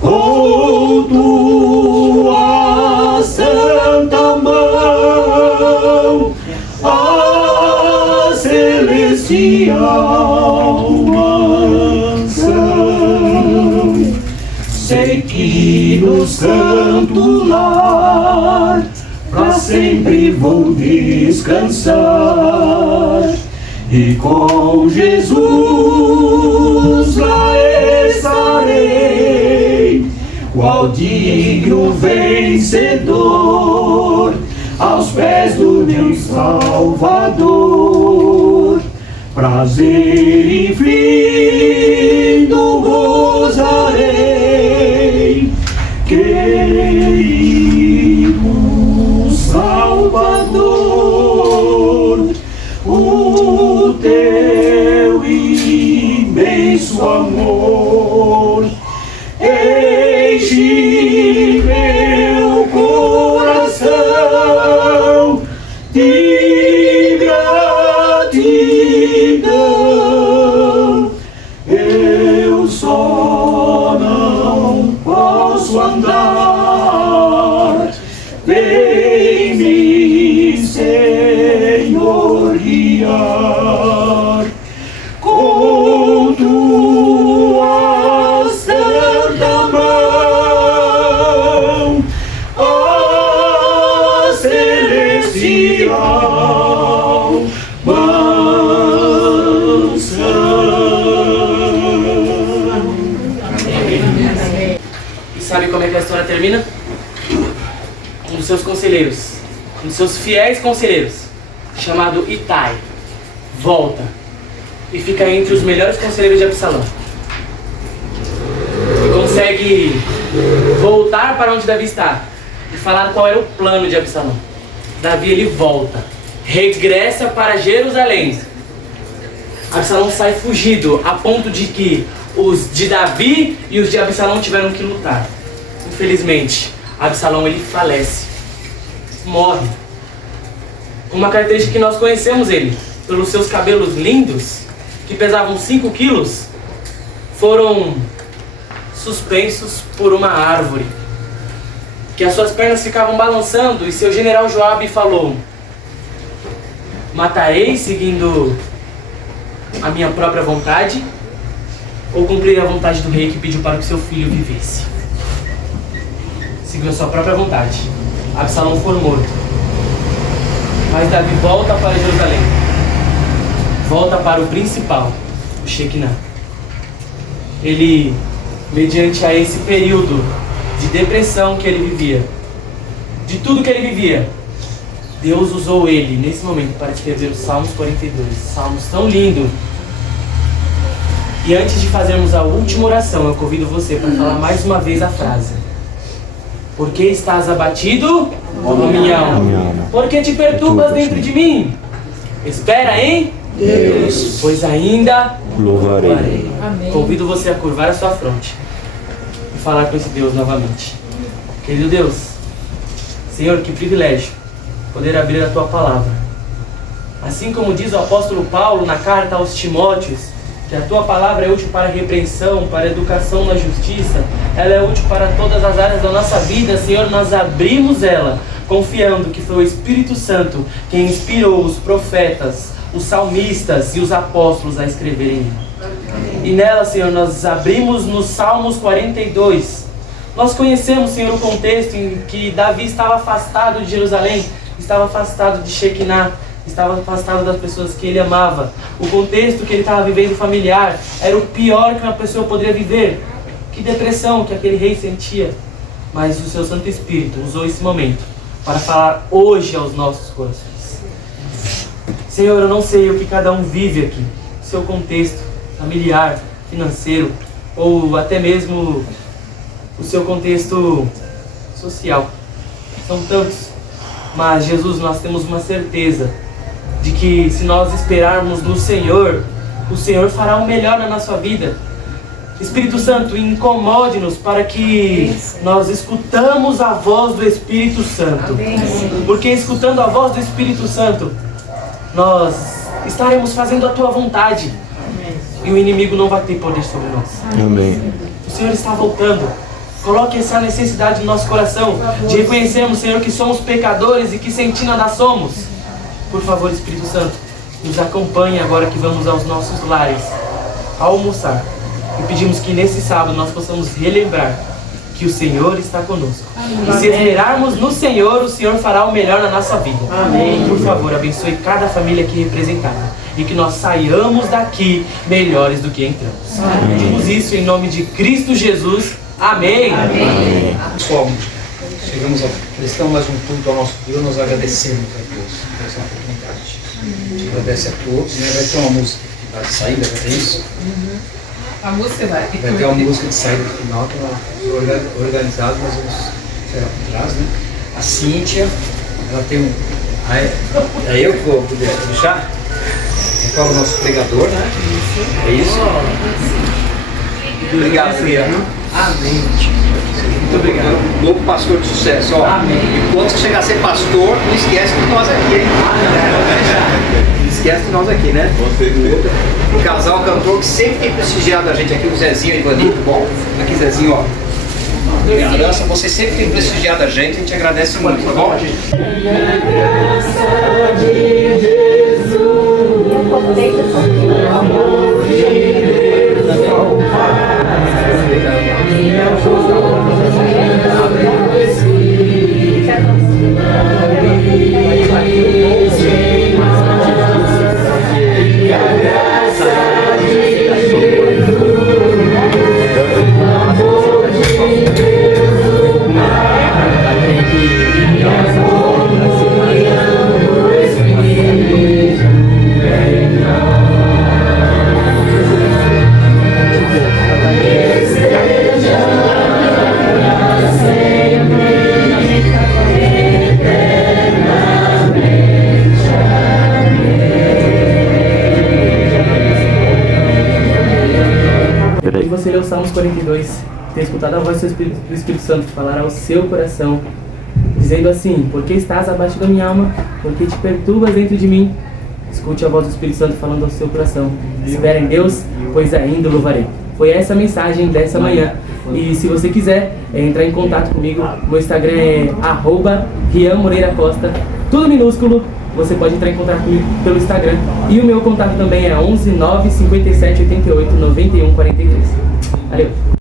com tua santa mão, a celestial mansão. Sei que no santo lar pra sempre vou descansar, e com Jesus lá estarei, qual digno vencedor, aos pés do meu Salvador. Prazer infinito gozarei, querido Salvador, o teu imenso amor enche meu coração de gratidão. Eu só não posso andar, vem-me, Senhor, guiar com tua santa mão, a celestial mansão. E sabe como é que a história termina? Um dos seus conselheiros, um dos seus fiéis conselheiros, chamado Itai, volta e fica entre os melhores conselheiros de Absalão. E consegue voltar para onde Davi está e falar qual era o plano de Absalão. Davi, ele volta, regressa para Jerusalém. Absalão sai fugido, a ponto de que os de Davi e os de Absalão tiveram que lutar. Infelizmente, Absalão, ele falece, morre. Uma característica que nós conhecemos ele, pelos seus cabelos lindos, que pesavam 5 quilos, foram suspensos por uma árvore, que as suas pernas ficavam balançando, e seu general Joabe falou: matarei seguindo a minha própria vontade, ou cumprir a vontade do rei que pediu para que seu filho vivesse? Seguiu a sua própria vontade. Absalão foi morto. Mas Davi volta para Jerusalém. Volta para o principal, o Shekinah. Ele, mediante a esse período de depressão que ele vivia, de tudo que ele vivia, Deus usou ele nesse momento para escrever os Salmos 42. Salmos tão lindo. E antes de fazermos a última oração, eu convido você para falar mais uma vez a frase: por que estás abatido, ó minha alma? Por que te perturbas dentro de mim? Espera em Deus, pois ainda louvarei. Convido você a curvar a sua fronte e falar com esse Deus novamente. Querido Deus, Senhor, que privilégio poder abrir a Tua Palavra. Assim como diz o apóstolo Paulo na carta aos Timóteos, que a Tua Palavra é útil para a repreensão, para a educação na justiça, ela é útil para todas as áreas da nossa vida. Senhor, nós abrimos ela, confiando que foi o Espírito Santo quem inspirou os profetas, os salmistas e os apóstolos a escreverem. E nela, Senhor, nós abrimos nos Salmos 42. Nós conhecemos, Senhor, o contexto em que Davi estava afastado de Jerusalém, estava afastado de Shekinah, estava afastado das pessoas que ele amava. O contexto que ele estava vivendo familiar era o pior que uma pessoa poderia viver. Que depressão que aquele rei sentia. Mas o seu Santo Espírito usou esse momento para falar hoje aos nossos corações. Senhor, eu não sei o que cada um vive aqui, o seu contexto familiar, financeiro, ou até mesmo o seu contexto social. São tantos. Mas, Jesus, nós temos uma certeza de que se nós esperarmos no Senhor, o Senhor fará o melhor na nossa vida. Espírito Santo, incomode-nos para que nós escutamos a voz do Espírito Santo. Porque escutando a voz do Espírito Santo, nós estaremos fazendo a Tua vontade. E o inimigo não vai ter poder sobre nós. Amém. O Senhor está voltando. Coloque essa necessidade no nosso coração de reconhecermos, Senhor, que somos pecadores e que sem Ti nada somos. Por favor, Espírito Santo, nos acompanhe agora que vamos aos nossos lares almoçar. E pedimos que nesse sábado nós possamos relembrar que o Senhor está conosco. Amém. E se esperarmos no Senhor, o Senhor fará o melhor na nossa vida. Amém. Por favor, abençoe cada família aqui representada. E que nós saiamos daqui melhores do que entramos. Amém. Pedimos isso em nome de Cristo Jesus. Amém. Amém. Pessoal, chegamos à questão mais um culto ao nosso Deus, nós agradecemos a Deus por essa oportunidade. A gente agradece a todos, né? Vai ter uma música de saída, vai ter isso? A música vai. Vai ter uma música de saída no final, que é organizada, nós vamos esperar por trás, né? A Cíntia, ela tem um... É eu que vou deixar? É o nosso pregador, né? É isso? Obrigado, Adriano. Amém. Muito obrigado. Novo pastor de sucesso, ó. Amém. E quando você chegar a ser pastor, não esquece de nós aqui, hein? Não esquece de nós aqui, né? O casal cantor que sempre tem prestigiado a gente aqui, o Zezinho e o Ivanito, bom? Aqui, Zezinho, ó. Obrigado. Você sempre tem prestigiado a gente agradece muito, tá bom? E você leu Salmos 42, ter escutado a voz do Espírito Santo falar ao seu coração, dizendo assim: por que estás abaixo da minha alma? Por que te perturbas dentro de mim? Escute a voz do Espírito Santo falando ao seu coração. Espera em Deus, pois ainda o louvarei. Foi essa a mensagem dessa manhã. E se você quiser entrar em contato comigo, meu Instagram é @RianMoreiraCosta, tudo minúsculo. você pode entrar em contato comigo pelo Instagram. E o meu contato também é 11 9 57 88 91 43. Valeu!